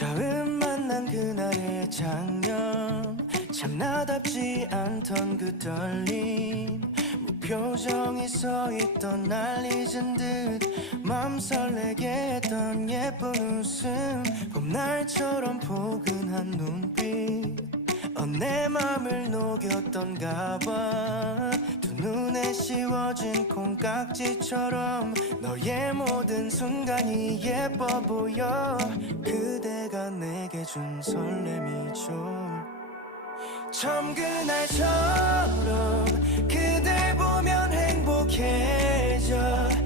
처음 만난 그날의 장면, 참 나답지 않던 그 떨림, 무표정이 서있던 날 잊은 듯 맘 설레게 했던 예쁜 웃음, 봄날처럼 포근한 눈빛, 내 맘을 녹였던가 봐. 두 눈에 씌워진 콩깍지처럼 너의 모든 순간이 예뻐 보여. 그대가 내게 준 설렘이죠. 처음 그날처럼 그댈 보면 행복해.